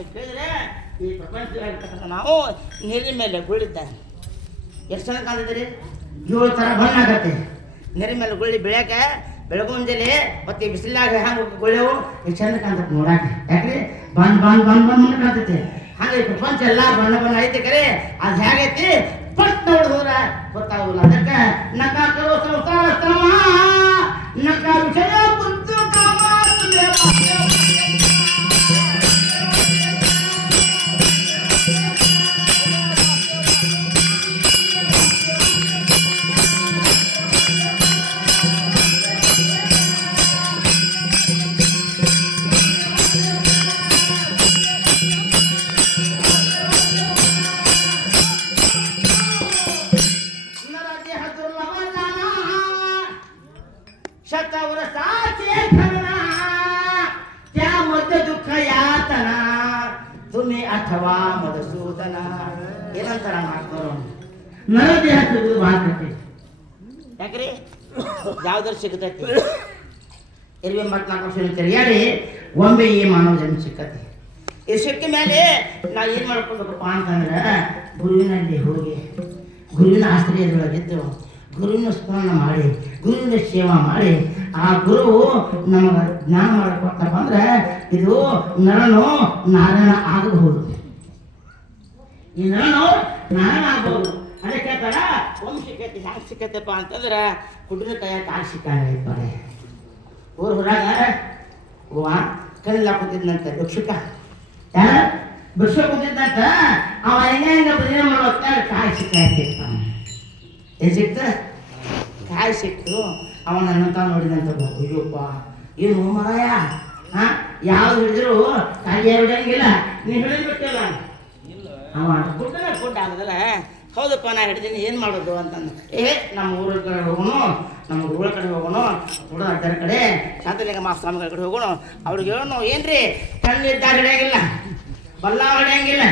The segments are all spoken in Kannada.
ಅಂತ ಕೇಳಿದ್ರೆ ಈ ಪ್ರಪಂಚವಾಗಿರ್ತಕ್ಕಂಥ ನಾವು ನೀರಿನ ಮೇಲೆ ಗುಳ್ಳಿದ್ದಾನೆ. ಎಷ್ಟು ಚೆನ್ನಾಗಿ ಕಾಣ್ತಿದ್ದೀರಿ? 7 ಥರ ಬಣ್ಣ ಆಗತ್ತೆ ನೀರಿನ ಮೇಲೆ ಗುಳ್ಳಿ ಬೆಳೆಯಕ್ಕೆ. ಬೆಳಗು ಮುಂಜಾನೆ ಮತ್ತೆ ಬಿಸಿಲಾಗ ಹ್ಯಾಂಗ ಗುಳ್ಳೆವು ಎಷ್ಟು ಚಂದ ಕಾಣ್ತೈತೆ ನೋಡಾಕ. ಯಾಕ್ರಿ ಬಂದ್ ಕಾಣ್ತೈತಿ. ಹಾಗೆ ಈ ಪ್ರಪಂಚ ಎಲ್ಲ ಬಣ್ಣ ಬಣ್ಣ ಐತಿ ಕರೆ ಅದು ಹೇಗೈತಿ ಪಟ್ ನೋಡಿದ್ರ ಗೊತ್ತಾಗುದಿಲ್ಲ. ಅದಕ್ಕೆ ನಕ ಕರೋ ಸಂಸಾರ ಶ್ರಮ ನಕ ವಿಷಯ ಕುಂತು ಕಾಮ शतवर साचे खरना त्यामध्ये दुःख यातना तुम्ही अथवा मधुसूदन ಏನಂತಾರ ಮಾಡ್ತಾರೋ ನರದೇಹ ಸಿಗುದು ಮಾಡ್ತೈತಿ. ಯಾಕ್ರಿ ಯಾವ್ದಾರು ಸಿಗತೈತಿ? 24 ವರ್ಷ ತಿರುಗಾಡಿ ಒಮ್ಮೆ ಈ ಮಾನವ ಜನ್ಮ ಸಿಕ್ಕತಿ. ಈ ಸಿಕ್ಕ ಮೇಲೆ ನಾವು ಏನು ಮಾಡ್ಕೊಳ್ಬೇಕಪ್ಪ ಅಂತಂದ್ರೆ ಗುರುವಿನಲ್ಲಿ ಹೋಗಿ ಗುರುವಿನ ಆಶ್ರಯದೊಳಗಿದ್ದು ಗುರುವಿನ ಸ್ಮರಣ ಮಾಡಿ ಗುರುವಿನ ಸೇವಾ ಮಾಡಿ ಆ ಗುರು ನಮಗೆ ಜ್ಞಾನ ಮಾಡಿಕೊಟ್ಟಪ್ಪ ಅಂದ್ರೆ ಇದು ನರನು ನಾರಾಯಣ ಆಗಬಹುದು. ಈ ನರನು ನಾರಾಯಣ ಆಗ್ಬಹುದು. ಅದಕ್ಕೆ ಹೇಳ್ತಾರ ಒಮ್ಮೆ ಸಿಕ್ಕೈತಿ ಹ್ಯಾಂಗೆ ಸಿಕ್ಕೈತಪ್ಪ ಅಂತಂದ್ರೆ ಹುಡುಗಿನ ಕೈಯಾಗ ಕಾಲು ಸಿಕ್ಕಾಗೈತಾರೆ. ಊರು ಹೊರಾಗ ಹೂವ ಕಲ್ಲ ಕೂತಿದ್ನಂತ ಭಿಕ್ಷುಕ. ಯಾರ ಭಿಕ್ಷುಕ ಕೂತಿದ್ದಂತ ಅವ ಹೆಂಗ ಬದನೆ ಮಾಡುವಂತ ಕಾಯಿ ಸಿಕ್ಕಾಗ್ತಿರ್ತಾನೆ. ಏನು ಸಿಕ್ತು? ಕಾಯಿ ಸಿಕ್ತು. ಅವನ ನನ್ನಂತ ನೋಡಿದಂತ ಅಯ್ಯಪ್ಪ ಏನು ಮರಾಯ ಯಾವ್ದು ಹಿಡಿದ್ರು ಕಾಯಿ ಹಿಡಿಯಂಗಿಲ್ಲ. ನೀವು ಹಿಡಿದ್ಬಿಟ್ಟಿಲ್ಲ ಅವ ಫುಡ್ ಆಗೋದಲ್ಲ. ಹೌದಪ್ಪ ನಾ ಹಿಡಿದೀನಿ ಏನು ಮಾಡೋದು ಅಂತಂದು ನಮ್ಮ ಊರ ಕಡೆ ಹೋಗೋಣ, ನಮ್ಮ ಊರ ಕಡೆ ಹೋಗೋಣ, ಹುಡುಗ ಅಡ್ಡರ ಕಡೆ ಶಾಂತಲಿಂಗ ಮಾಸ್ವಾಮಿಗಳ ಕಡೆ ಹೋಗೋಣ. ಅವ್ರಿಗೆ ಹೇಳೋಣ ಏನ್ರಿ ಕಣ್ಣಿದ್ದಾಗ ಹಿಡಿಯಂಗಿಲ್ಲ, ಬಲ್ಲ ಹಿಡಿಯಂಗಿಲ್ಲ,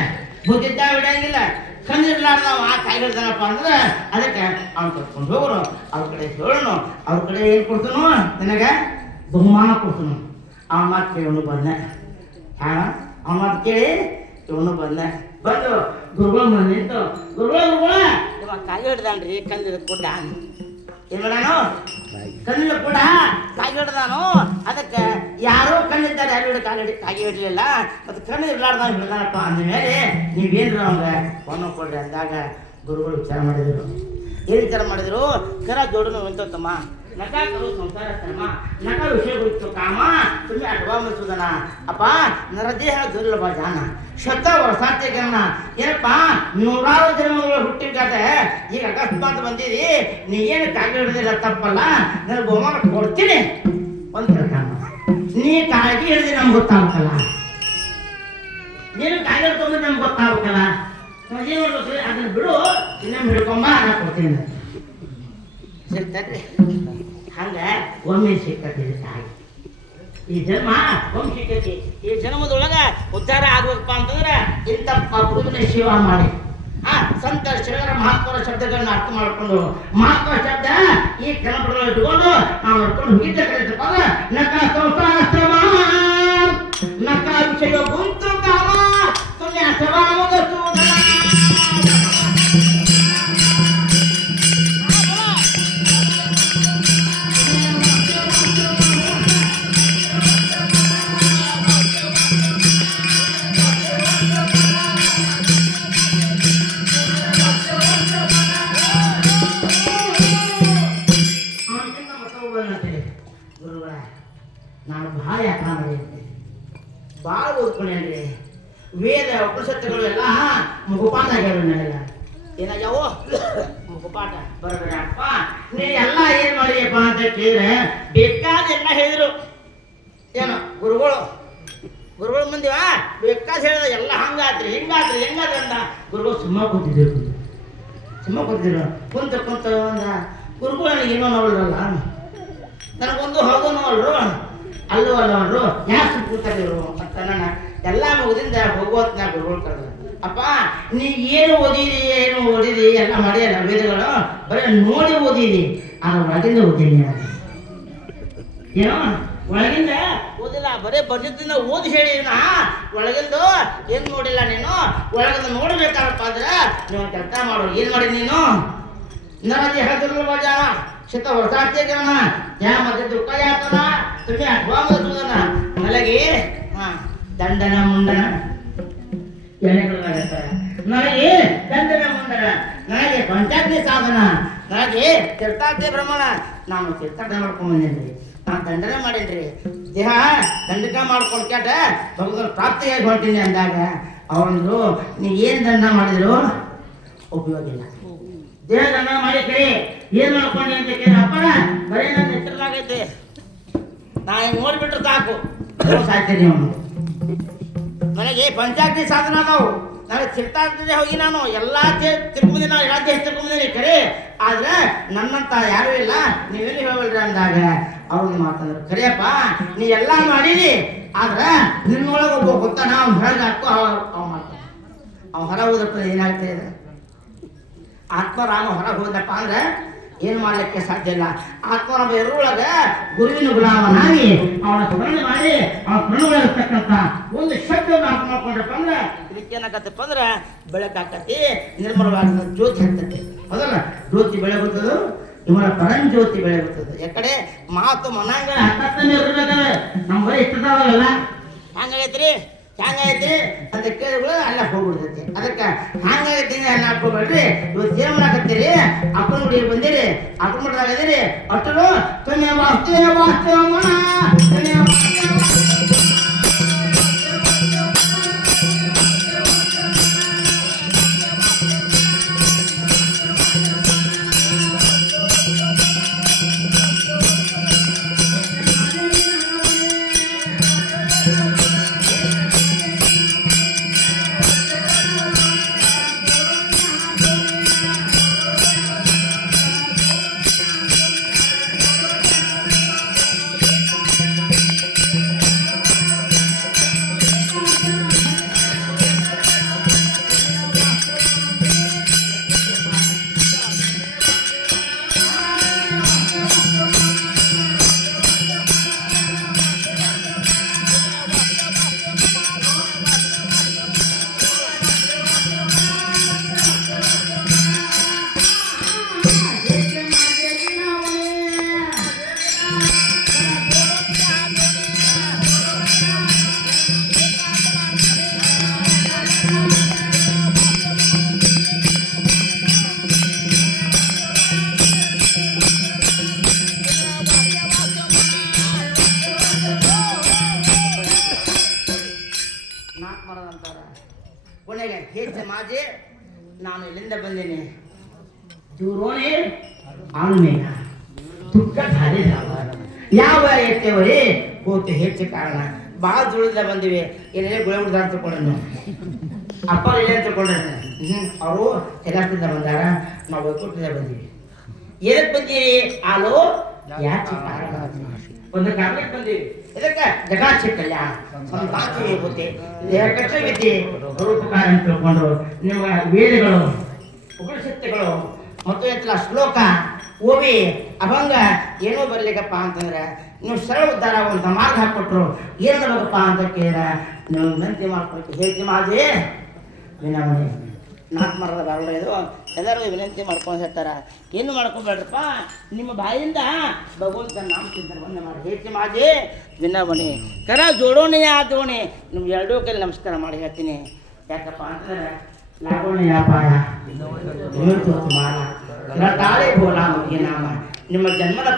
ಬುದ್ಧಿದ್ದಾಗ ಹಿಡಿಯಂಗಿಲ್ಲ, ಕಣ್ಣಿರ್ಲಾರ್ದ ನಾವು ಆ ಕಾಯಿ ಹಿಡ್ದಾನಪ್ಪ ಅಂದ್ರೆ ಅದಕ್ಕೆ ಅವ್ನು ಕರ್ಕೊಂಡು ಹೋಗೋಣ. ಅವ್ರ ಕಡೆ ಹೇಳೋಣ. ಅವ್ರ ಕಡೆ ಏನು ಕೊಡ್ತಾನೋ ನನಗೆ ಬಹುಮಾನ ಕೊಡ್ತಾನು. ಅವನ ಮಾತು ಕೇಳೋನು ಬಂದೆ. ಅವನ ಮಾತು ಕೇಳಿ ಇವನು ಬಂದೆ. ಬಂದು ಗುರುಗಳ ಮನೆ ನಿಂತು ಗುರುಗಳ ಇವ ಕಾಯಿ ಹಿಡ್ದಾನ್ರಿ ಕಂದಿದ ಕೂಡ ಏನು ಮಾಡಾನು ಕಣ್ಣಿನ ಕೂಡ ಕಾಯಿ ಹಿಡ್ದಾನು. ಅದಕ್ಕೆ ಯಾರೋ ಕಣ್ಣಿದ್ದಾರೆ ಯಾರು ಹಿಡಿದು ಕಾಯಿ ಹಿಡಲಿಲ್ಲ. ಮತ್ತು ಕಣ್ಣು ಇರ್ಲಾರ್ದಾನು ಹಿಡ್ದಾನಪ್ಪ ಅಂದಮೇಲೆ ನೀವೇನ್ರ ಅವಂಗೆ ಹೊಣ್ಣು ಕೊಡ್ರಿ ಅಂದಾಗ ಗುರುಗಳು ವಿಚಾರ ಮಾಡಿದರು. ಏನು ವಿಚಾರ ಮಾಡಿದರು? ಕರ ಜೋಡನು ಎಂತಮ್ಮ ನಕ ಕರು ಸಂಸಾರ ಶ್ರಮ ನಕ ವಿಷಯ ಬಿಟ್ಟು ಕಾಮ तुम्ही आठवा मधुसूदನ. ಅಪ್ಪ ನರದೇಹ ದುರ್ಲಭ ಜಾನ ಶತ ವರ್ಷಾಂತೆ ಗಮನ. ಏನಪ್ಪ 100 ಜನ್ಮಗಳು ಹುಟ್ಟಿಗಾತೆ ಈಗ ಅಕಸ್ಮಾತ್ ಬಂದಿರಿ ನೀ ಏನು ಕಾಗಿ ಹಿಡಿದಿಲ್ಲ ತಪ್ಪಲ್ಲ, ನನಗೆ ಬಹುಮಾನ ಕೊಡ್ತೀನಿ. ಒಂದು ಕೆಲಸ ನೀ ಕಾಗಿ ಹಿಡಿದು ನಮ್ಗೆ ಗೊತ್ತಾಗಬೇಕಲ್ಲ, ನೀನು ಕಾಗಿ ಹಿಡ್ಕೊಂಡು ನಮ್ಗೆ ಗೊತ್ತಾಗಬೇಕಲ್ಲ. ಏನು ಮಾಡ್ಬೇಕು ಅದನ್ನು ಬಿಡು, ಇನ್ನೊಮ್ಮೆ ಹಿಡ್ಕೊಂಬ ನಾ ಕೊಡ್ತೀನಿ. ಸಿಗ್ತದ್ರಿ ಹಂಗೆ ಒಮ್ಮೆ ಸಿಕ್ಕತ್ತಿದೆ ತಾಯಿ. ಈ ಜನ್ಮ ಒಮ್ಮೆ ಸಿಕ್ಕೈತಿ. ಈ ಜನ್ಮದೊಳಗೆ ಉದ್ಧಾರ ಆಗ್ಬೇಕಪ್ಪ ಅಂತಂದ್ರೆ ಇಂಥ ಗುರುವಿನ ಸೇವಾ ಮಾಡಿ ಸಂತ ಶರಣರ ಮಹಾತ್ಮರ ಶಬ್ದಗಳನ್ನ ಅರ್ಥ ಮಾಡಿಕೊಂಡು ಮಹಾತ್ಮ ಶಬ್ದ ಈ ಕನ್ನಡದಲ್ಲಿ ಇಟ್ಕೊಂಡು ನಾವು ನೋಡ್ಕೊಂಡು ಹೋಗಿದ್ದ ಕರೀತಪ್ಪ ಅಂದ್ರೆ ನಕ ಸಂಸಾರ ಶ್ರಮ ನಕ ವಿಷಯ ಗುಂತು ಕಾಮ ತುಮ್ಯ ಸಭಾ ಮಧುಸೂದನ. ನಾನು ಭಾಳ ಯಾಕೆ ಮಾಡಿದ್ದೆ, ಭಾಳ ಓದ್ಕೊಂಡೇನ್ರಿ. ವೇದ ಉಪನಿಷತ್ತುಗಳು ಎಲ್ಲ ಮುಖಪಾಠ ಆಗ್ಯಾವ ನನಗೆಲ್ಲ. ಏನಾಗ್ಯಾವೋ ಮುಖಪಾಠ ಬರಬೇಡ ಅಪ್ಪ. ನೀ ಎಲ್ಲ ಏನು ಮಾಡಿಯಪ್ಪ ಅಂತ ಕೇಳಿದ್ರೆ ಬೇಕಾದೆಲ್ಲ ಹೇಳಿದ್ರು. ಏನು ಗುರುಗಳು ಮುಂದೆ ಬೇಕಾದ ಹೇಳಿದ ಎಲ್ಲ ಹಂಗಾತ್ರಿ ಹಿಂಗಾತ್ರಿ ಅಂದ. ಗುರುಗಳು ಸುಮ್ಮ ಕೂತಿದ್ರು ಕುಂತ ಅಂದ. ಗುರುಗಳು ನನಗೆ ಏನೋ ನೋಡಿದ್ರಲ್ಲ, ನನಗೊಂದು ಹೌದು ನೋಡ್ರು ಅಲ್ಲೂ ಅಲ್ಲವ್ರು ಯಾಕೆ ಕೂತಾಗಿರು ಅಂತ ನನ್ನ ಎಲ್ಲ ಮುಗಿದಿಂದ ಹೋಗೋತ್ನ ಗುರುಗಳು ಕರೆದ್ರು. ಅಪ್ಪ ನೀ ಏನು ಓದಿದಿ ಎಲ್ಲ ಮಾಡಿಯಲ್ಲ ವೇದಗಳು ಬರೀ ನೋಡಿ ಓದಿದಿ, ಆಗ ಒಳಗಿಂದ ಓದಿನಿ. ಏನೋ ಒಳಗಿಂದ ಓದಿಲ್ಲ, ಬರೇ ಬರ್ದಿದ್ದನ್ನ ಓದಿ ಹೇಳಿ ಒಳಗಿಂದು ಏನು ನೋಡಿಲ್ಲ ನೀನು. ಒಳಗಿಂದ ನೋಡ್ಬೇಕಾರಪ್ಪ ಅಂದ್ರೆ ನೀವು ಕೆಲಸ ಮಾಡು. ಏನು ಮಾಡಿ ನೀನು ನರದಿ ಹೇಳಿದ್ರಲ್ವ ಜಾಣ ಶಿತ ಹೊರತಾಡ್ತಿರೋಣ ಯಾ ಮತ್ತೆ ದುಃಖ ಯಾತನ तुम्ही आठवा मधून ನನಗೆ ದಂಡನ ಮುಂಡನ ನನಗೆ ದಂಡನ ಮುಂಡನ ನನಗೆ ಪಂಚಾಗ್ನಿ ಸಾಧನ ನನಗೆ ತೀರ್ಥಾರ್ಥಿ ಭ್ರಮಣ. ನಾನು ತೀರ್ಥಾರ್ಥ ಮಾಡ್ಕೊಂಡ್ ಬಂದೇನ್ರಿ, ನಾನು ದಂಡನ ಮಾಡೇನ್ರಿ. ದೇಹ ದಂಡಕ ಮಾಡ್ಕೊಂಡು ಕೇಟ ಭಗವಂತನ ಪ್ರಾಪ್ತಿಯಾಗಿ ಹೊರಟೀನಿ ಅಂದಾಗ ಅವರಂದ್ರು ನೀವು ಏನು ದಂಡ ಮಾಡಿದ್ರು ಉಪಯೋಗ ಇಲ್ಲ. ದೇಹ ದಂಡ ಮಾಡಿ ಕರಿ ಏನ್ ಮಾಡ್ಕೊಂಡಿ ಅಂತ ಕೇಳಿ ಅಪ್ಪನ ಬರೀ ನನ್ನ ಹೆಸರಾಗೈತೆ ನಾ ಹಿಂಗೆ ನೋಡ್ಬಿಟ್ರೆ ಸಾಕು ಸಾಯ್ತೇನೆ ಅವನು. ನನಗೆ ಪಂಚಾಗ್ನಿ ಸಾಧನ ನಾವು ನನಗೆ ತೀರ್ಥಾರ್ಥದಲ್ಲಿ ಹೋಗಿ ನಾನು ಎಲ್ಲ ತಿರ್ಕೊಂಬಂದಿ ನಾವು ಎಲ್ಲ ದೇಶ ತಿರ್ಕೊಂಬಂದಿನಿ ಕರೆ. ಆದ್ರೆ ನನ್ನಂತ ಯಾರೂ ಇಲ್ಲ, ನೀವೇನು ಹೇಳವಲ್ರಿ ಅಂದಾಗ ಅವ್ರಿಗೆ ಮಾತಂದ್ರು ಕರಿಯಪ್ಪ ನೀ ಎಲ್ಲ ಮಾಡೀನಿ ಆದ್ರೆ ನಿನ್ನೊಳಗೆ ಒಬ್ಬ ಗೊತ್ತಾನ ಅವ್ನು ಹೊರಗೆ ಹಾಕು ಅವ ಮಾಡ್ತಾನೆ. ಅವ ಹೊರ ಹೋದಪ್ಪ ಏನಾಗ್ತಾ ಇದೆ ಆತ್ಮರಾಮ ಹೊರಗೆ ಹೋದಪ್ಪ ಅಂದ್ರೆ ಏನು ಮಾಡ್ಲಿಕ್ಕೆ ಸಾಧ್ಯ ಇಲ್ಲ. ಆತ್ಮರಾಮ ಎರುಳಗೆ ಗುರುವಿನ ಗುಲಾಮನಾಗಿ ಅವನ ಸ್ಮರಣೆ ಮಾಡಿ ಅವನ ಸ್ಮರಣೆಗಳಿರ್ತಕ್ಕಂಥ ಒಂದು ಶಬ್ದವನ್ನು ಅರ್ಥ ಮಾಡ್ಕೊಂಡ್ರಪ್ಪ ಅಂದ್ರೆ ಇದಕ್ಕೆ ಏನಾಗತ್ತಪ್ಪ ಅಂದ್ರೆ ಬೆಳಕಾಕತಿ, ನಿರ್ಮಲವಾದ ಜ್ಯೋತಿ ಹತ್ತೈತಿ. ಹೌದಲ್ಲ, ಜ್ಯೋತಿ ಬೆಳಗುತ್ತದೆ, ಇವರ ಪರಂಜ್ಯೋತಿ ಬೆಳಗುತ್ತದೆ. ಯಾಕಡೆ ಮಾತು ಮನಾಂಗ ಹತ್ತನೇ ಇರ್ಬೇಕಾದ್ರೆ ನಮ್ಮ ಬರೀ ಇಷ್ಟದಾವಲ್ಲ ಹಂಗಾಗೈತ್ರಿ ಹ್ಯಾಂಗೈತಿ ಅಂತ ಕೇಳಿದ್ರು ಅಲ್ಲ ಹೋಗ್ಬಿಡ್ತೈತಿ. ಅದಕ್ಕೆ ಹಂಗಾಗೈತಿ ಅಲ್ಲ ಹಾಕೋಬೇಡ್ರಿ. ಇವತ್ತು ಏನ್ ಮಾಡಾಕತ್ತೀರಿ ಅಪ್ಪನ ಗುಡಿಗೆ ಬಂದಿರಿ, ಅಪ್ಪನ ಮಠದಾಗ ಇದೀರಿ ಅಷ್ಟು ತುಮೆ ವಾಸ್ತವ ವಾಸ್ತವ ಕೊನೆಗೆ ಹೆಚ್ಚು ಮಾಜಿ ನಾನು ಇಲ್ಲಿಂದ ಬಂದೇನೆ ದೂರೋಣೆ ಆಳ್ಮೇನ ದುಃಖ ಧಾರೆ ಯಾವ ಎತ್ತೇವರಿ ಹೋತು ಹೆಚ್ಚು ಕಾರಣ ಭಾಳ ದುಡಿದ ಬಂದಿವಿ ಏನೇ ಗುಳೆ ಹುಡ್ದ ಅಂತ ತಿಳ್ಕೊಂಡ್ರು ಅಪ್ಪ ಇಲ್ಲ ಅಂತ ತಿಳ್ಕೊಂಡ್ರೆ ಅವರು ಹೆಗಾಸ್ತಿಂದ ಬಂದಾರ ನಾವು ಒಕ್ಕೂಟದಿಂದ ಬಂದೀವಿ. ಏನಕ್ಕೆ ಬಂದೀವಿ ಆಲೋ ಯಾಕೆ ಕಾರಣ ಒಂದು ಕಾರಣಕ್ಕೆ ಬಂದೀವಿ. ಇದಕ್ಕೆ ಜಗಾಕ್ಷಿ ಕಲ್ಯಾಣ ಸಂತಾತಿ ವಿಭೂತಿ ದೇಹಕಕ್ಷ ವಿದ್ಯೆ ರೂಪಕಾರ ಅಂತ ತಿಳ್ಕೊಂಡ್ರು. ನಿಮ್ಗೆ ವೇದಗಳು ಉಪನಿಷತ್ತುಗಳು ಮತ್ತು ಎತ್ತಲ ಶ್ಲೋಕ ಓವಿ ಅಭಂಗ ಏನೋ ಬರ್ಲಿಕ್ಕಪ್ಪ ಅಂತಂದ್ರೆ ನೀವು ಸರಳ ಉದ್ಧಾರ ಆಗುವಂಥ ಮಾರ್ಗ ಹಾಕ್ಕೊಟ್ರು. ಏನು ಮಾಡ್ಬೇಕಪ್ಪ ಅಂತ ಕೇಳಿದ್ರೆ ನೀವು ವಿನಂತಿ ಮಾಡ್ಕೊಳಕ್ಕೆ ಹೇಗೆ ಮಾಜಿ ವಿನಮನೆ ನಾಲ್ಕು ಮರದ ಬರಲ್ಲ ಇದು ಎಲ್ಲರಿಗೂ ವಿನಂತಿ ಮಾಡ್ಕೊಂಡು ಹೇಳ್ತಾರ. ಏನು ಮಾಡ್ಕೊಬೇಡ್ರಪ್ಪ ನಿಮ್ಮ ಬಾಯಿಂದ ಭಗವಂತ ನಾಮ ಚಿಂತನೆ ಬಂದ ಮಾಡಿ ಹೇಗೆ ಮಾಜಿ ವಿನಮನೆ ಕರ ಜೋಡೋಣೆ ಆದೋಣೆ ನಿಮ್ಗೆ ಎರಡೂ ಕೈಲಿ ನಮಸ್ಕಾರ ಮಾಡಿ ಹೇಳ್ತೀನಿ. ಯಾಕಪ್ಪ ಅಂತಂದ್ರೆ ಲಾಗೋಣೆ ವ್ಯಾಪಾರ ಮಾರ ತಾಳೆ ಬೋಲ ನಾಮ ನಿಮ್ಮ ಜನ್ಮದ